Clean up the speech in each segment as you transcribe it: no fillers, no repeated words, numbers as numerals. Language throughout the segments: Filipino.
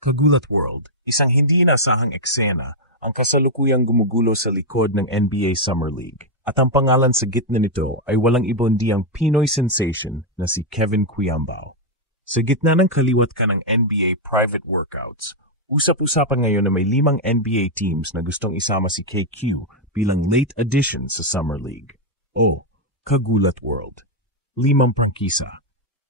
Kagulat World, isang hindi inasahang eksena ang kasalukuyang gumugulo sa likod ng NBA Summer League. At ang pangalan sa gitna nito ay walang iba kundi ang Pinoy sensation na si Kevin Cuyambao. Sa gitna ng kaliwat ka ng NBA private workouts, usap-usapan ngayon na may 5 NBA teams na gustong isama si KQ bilang late addition sa Summer League. Oh, Kagulat World. 5 prangkisa.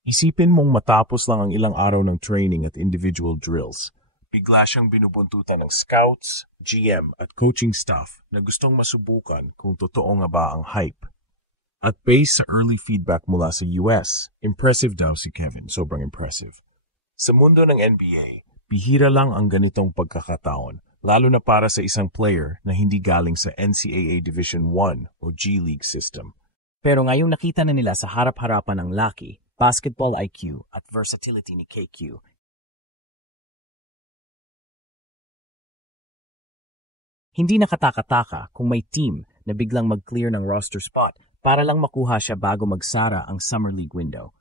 Isipin mong matapos lang ang ilang araw ng training at individual drills, bigla siyang binubuntutan ng scouts, GM at coaching staff na gustong masubukan kung totoo nga ba ang hype. At based sa early feedback mula sa US, impressive daw si Kevin, sobrang impressive. Sa mundo ng NBA, bihira lang ang ganitong pagkakataon, lalo na para sa isang player na hindi galing sa NCAA Division I o G League system. Pero ngayong nakita na nila sa harap-harapan ng laki, basketball IQ at versatility ni KQ, hindi nakataka-taka kung may team na biglang mag-clear ng roster spot para lang makuha siya bago magsara ang Summer League window.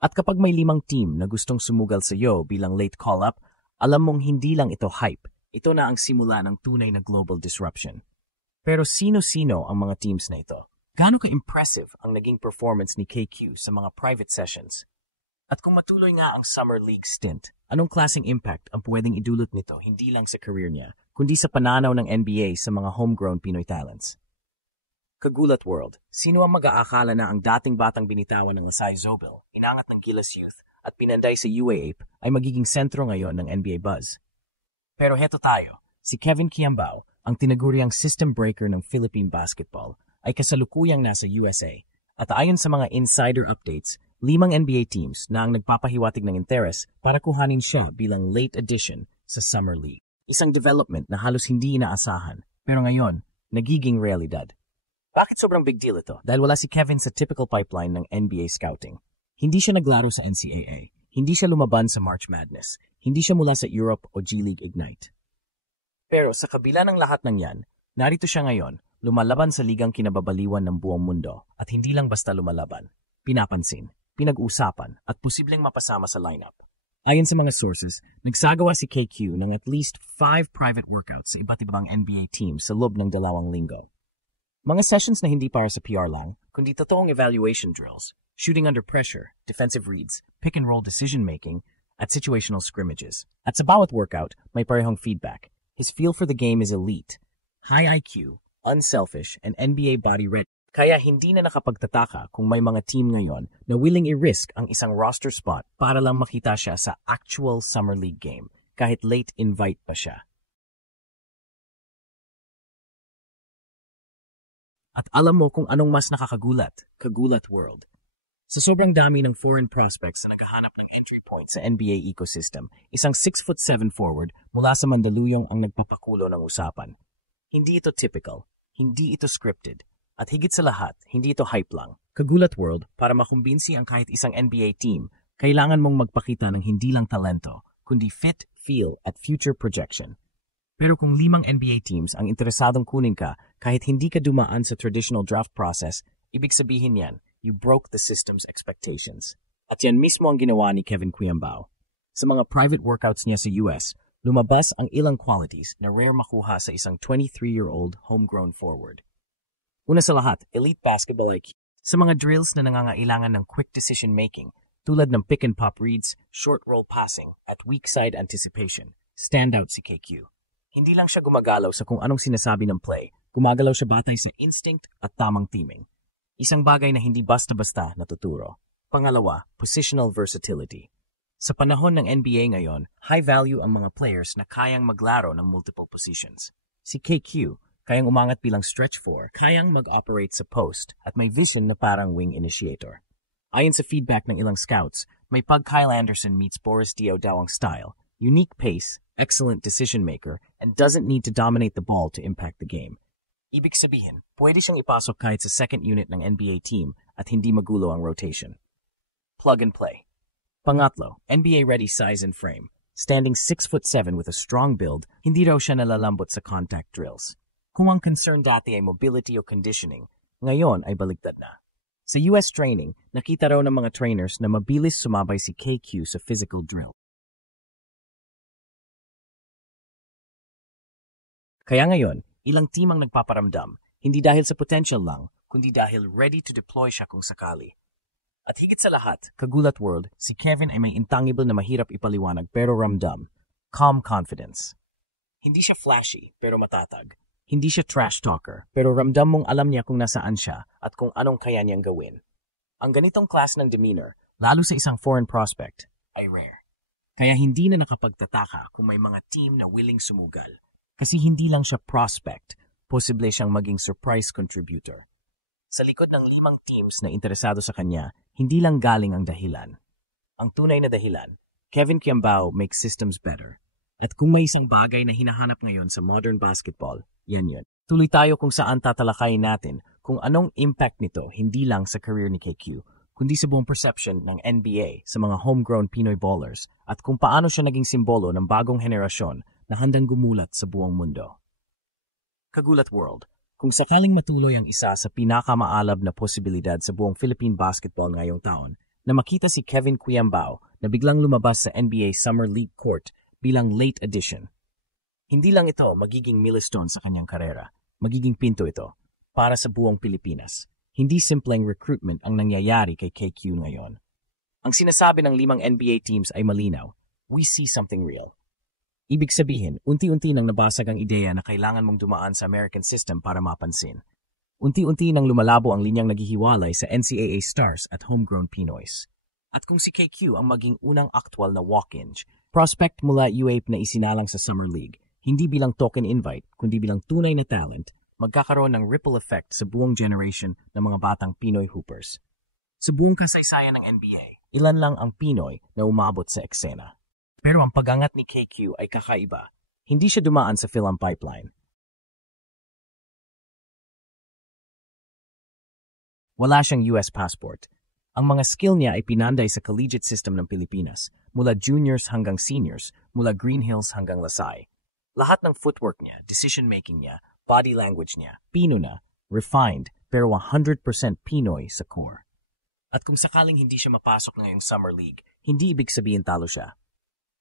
At kapag may 5 team na gustong sumugal sa iyo bilang late call-up, alam mong hindi lang ito hype, ito na ang simula ng tunay na global disruption. Pero sino-sino ang mga teams na ito? Gaano ka-impressive ang naging performance ni KQ sa mga private sessions? At kung matuloy nga ang Summer League stint, anong klaseng impact ang pwedeng idulot nito hindi lang sa career niya, kundi sa pananaw ng NBA sa mga homegrown Pinoy talents? Kagulat World, sino ang mag-aakala na ang dating batang binitawan ng Lasai Zobel, inangat ng Gilas Youth, at pinanday sa UAAP ay magiging sentro ngayon ng NBA buzz? Pero heto tayo, si Kevin Cuyambao, ang tinaguriang system breaker ng Philippine basketball, ay kasalukuyang nasa USA. At ayon sa mga insider updates, 5 NBA teams na ang nagpapahiwatig ng interes para kuhanin siya bilang late addition sa Summer League. Isang development na halos hindi inaasahan, pero ngayon, nagiging realidad. Bakit sobrang big deal ito? Dahil wala si Kevin sa typical pipeline ng NBA scouting. Hindi siya naglaro sa NCAA, hindi siya lumaban sa March Madness, hindi siya mula sa Europe o G League Ignite. Pero sa kabila ng lahat ng yan, narito siya ngayon, lumalaban sa ligang kinababaliwan ng buong mundo at hindi lang basta lumalaban, pinapansin, pinag-usapan at posibleng mapasama sa lineup. Ayon sa mga sources, nagsagawa si KQ ng at least 5 private workouts sa iba't ibang NBA teams sa loob ng 2 linggo. Mga sessions na hindi para sa PR lang, kundi totoong evaluation drills, shooting under pressure, defensive reads, pick-and-roll decision-making, at situational scrimmages. At sa bawat workout, may parehong feedback. His feel for the game is elite, high IQ, unselfish, and NBA body ready. Kaya hindi na nakapagtataka kung may mga team ngayon na willing i-risk ang isang roster spot para lang makita siya sa actual Summer League game, kahit late invite pa siya. At alam mo kung anong mas nakakagulat, Kagulat World. Sa sobrang dami ng foreign prospects na naghahanap ng entry point sa NBA ecosystem, isang 6'7" forward mula sa Mandaluyong ang nagpapakulo ng usapan. Hindi ito typical, hindi ito scripted, at higit sa lahat, hindi ito hype lang. Kagulat World, para makumbinsi ang kahit isang NBA team, kailangan mong magpakita ng hindi lang talento, kundi fit, feel, at future projection. Pero kung 5 NBA teams ang interesadong kunin ka kahit hindi ka dumaan sa traditional draft process, ibig sabihin yan, you broke the system's expectations. At yan mismo ang ginawa ni Kevin Cuyambao. Sa mga private workouts niya sa US, lumabas ang ilang qualities na rare makuha sa isang 23-year-old homegrown forward. Una sa lahat, elite basketball IQ. Sa mga drills na nangangailangan ng quick decision-making, tulad ng pick-and-pop reads, short roll passing, at weak side anticipation, standout si KQ. Hindi lang siya gumagalaw sa kung anong sinasabi ng play, gumagalaw siya batay sa instinct at tamang timing. Isang bagay na hindi basta-basta natuturo. Pangalawa, positional versatility. Sa panahon ng NBA ngayon, high value ang mga players na kayang maglaro ng multiple positions. Si KQ, kayang umangat bilang stretch 4, kayang mag-operate sa post at may vision na parang wing initiator. Ayon sa feedback ng ilang scouts, may pag Kyle Anderson meets Boris Diaw daw ang style, unique pace, excellent decision maker, and doesn't need to dominate the ball to impact the game. Ibig sabihin, pwede siyang ipasok kahit sa second unit ng NBA team at hindi magulo ang rotation. Plug and play. Pangatlo, NBA ready size and frame. Standing 6'7" with a strong build, hindi raw siya nalalambot sa contact drills. Kung ang concern dati ay mobility o conditioning, ngayon ay baligtad na. Sa US training, nakita raw ng mga trainers na mabilis sumabay si KQ sa physical drill. Kaya ngayon, ilang team ang nagpaparamdam, hindi dahil sa potential lang, kundi dahil ready to deploy siya kung sakali. At higit sa lahat, kagulat world, si Kevin ay may intangible na mahirap ipaliwanag pero ramdam. Calm confidence. Hindi siya flashy pero matatag. Hindi siya trash talker pero ramdam mong alam niya kung nasaan siya at kung anong kaya niyang gawin. Ang ganitong class ng demeanor, lalo sa isang foreign prospect, ay rare. Kaya hindi na nakapagtataka kung may mga team na willing sumugal. Kasi hindi lang siya prospect, posible siyang maging surprise contributor. Sa likod ng 5 teams na interesado sa kanya, hindi lang galing ang dahilan. Ang tunay na dahilan, Kevin Quiambao makes systems better. At kung may isang bagay na hinahanap ngayon sa modern basketball, yan yun. Tuloy tayo kung saan tatalakayin natin kung anong impact nito hindi lang sa career ni KQ, kundi sa buong perception ng NBA sa mga homegrown Pinoy ballers at kung paano siya naging simbolo ng bagong henerasyon na handang gumulat sa buong mundo. Kagulat World, kung sakaling matuloy ang isa sa pinakamaalab na posibilidad sa buong Philippine basketball ngayong taon, na makita si Kevin Quiambao na biglang lumabas sa NBA Summer League court bilang late addition. Hindi lang ito magiging milestone sa kanyang karera, magiging pinto ito para sa buong Pilipinas. Hindi simpleng recruitment ang nangyayari kay KQ ngayon. Ang sinasabi ng 5 NBA teams ay malinaw, we see something real. Ibig sabihin, unti-unti nang nabasag ang ideya na kailangan mong dumaan sa American system para mapansin. Unti-unti nang lumalabo ang linyang naghihiwalay sa NCAA stars at homegrown Pinoys. At kung si KQ ang maging unang aktwal na walk-in, prospect mula UAP na isinalang sa Summer League, hindi bilang token invite, kundi bilang tunay na talent, magkakaroon ng ripple effect sa buong generation ng mga batang Pinoy hoopers. Sa buong kasaysayan ng NBA, ilan lang ang Pinoy na umabot sa eksena. Pero ang pag-angat ni KQ ay kakaiba. Hindi siya dumaan sa film pipeline. Wala siyang US passport. Ang mga skill niya ay pinanday sa collegiate system ng Pilipinas, mula juniors hanggang seniors, mula Green Hills hanggang Lasai. Lahat ng footwork niya, decision-making niya, body language niya, Pino na, refined, pero 100% Pinoy sa core. At kung sakaling hindi siya mapasok ngayong Summer League, hindi ibig sabihin talo siya.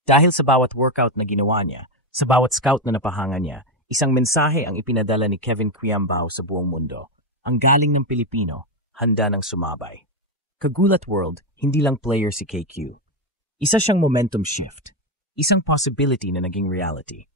Dahil sa bawat workout na ginawa niya, sa bawat scout na napahanga niya, isang mensahe ang ipinadala ni Kevin Quiambao sa buong mundo. Ang galing ng Pilipino, handa ng sumabay. Kagulat World, hindi lang player si KQ. Isa siyang momentum shift. Isang possibility na naging reality.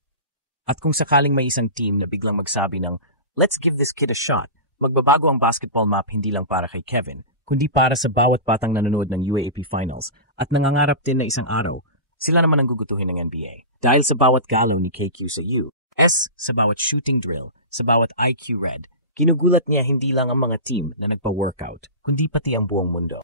At kung sakaling may isang team na biglang magsabi ng, let's give this kid a shot, magbabago ang basketball map hindi lang para kay Kevin, kundi para sa bawat batang nanonood ng UAAP Finals at nangangarap din na isang araw, sila naman ang gugutuhin ng NBA. Dahil sa bawat galaw ni KQ sa US, sa bawat shooting drill, sa bawat IQ red, ginugulat niya hindi lang ang mga team na nagpa-workout, kundi pati ang buong mundo.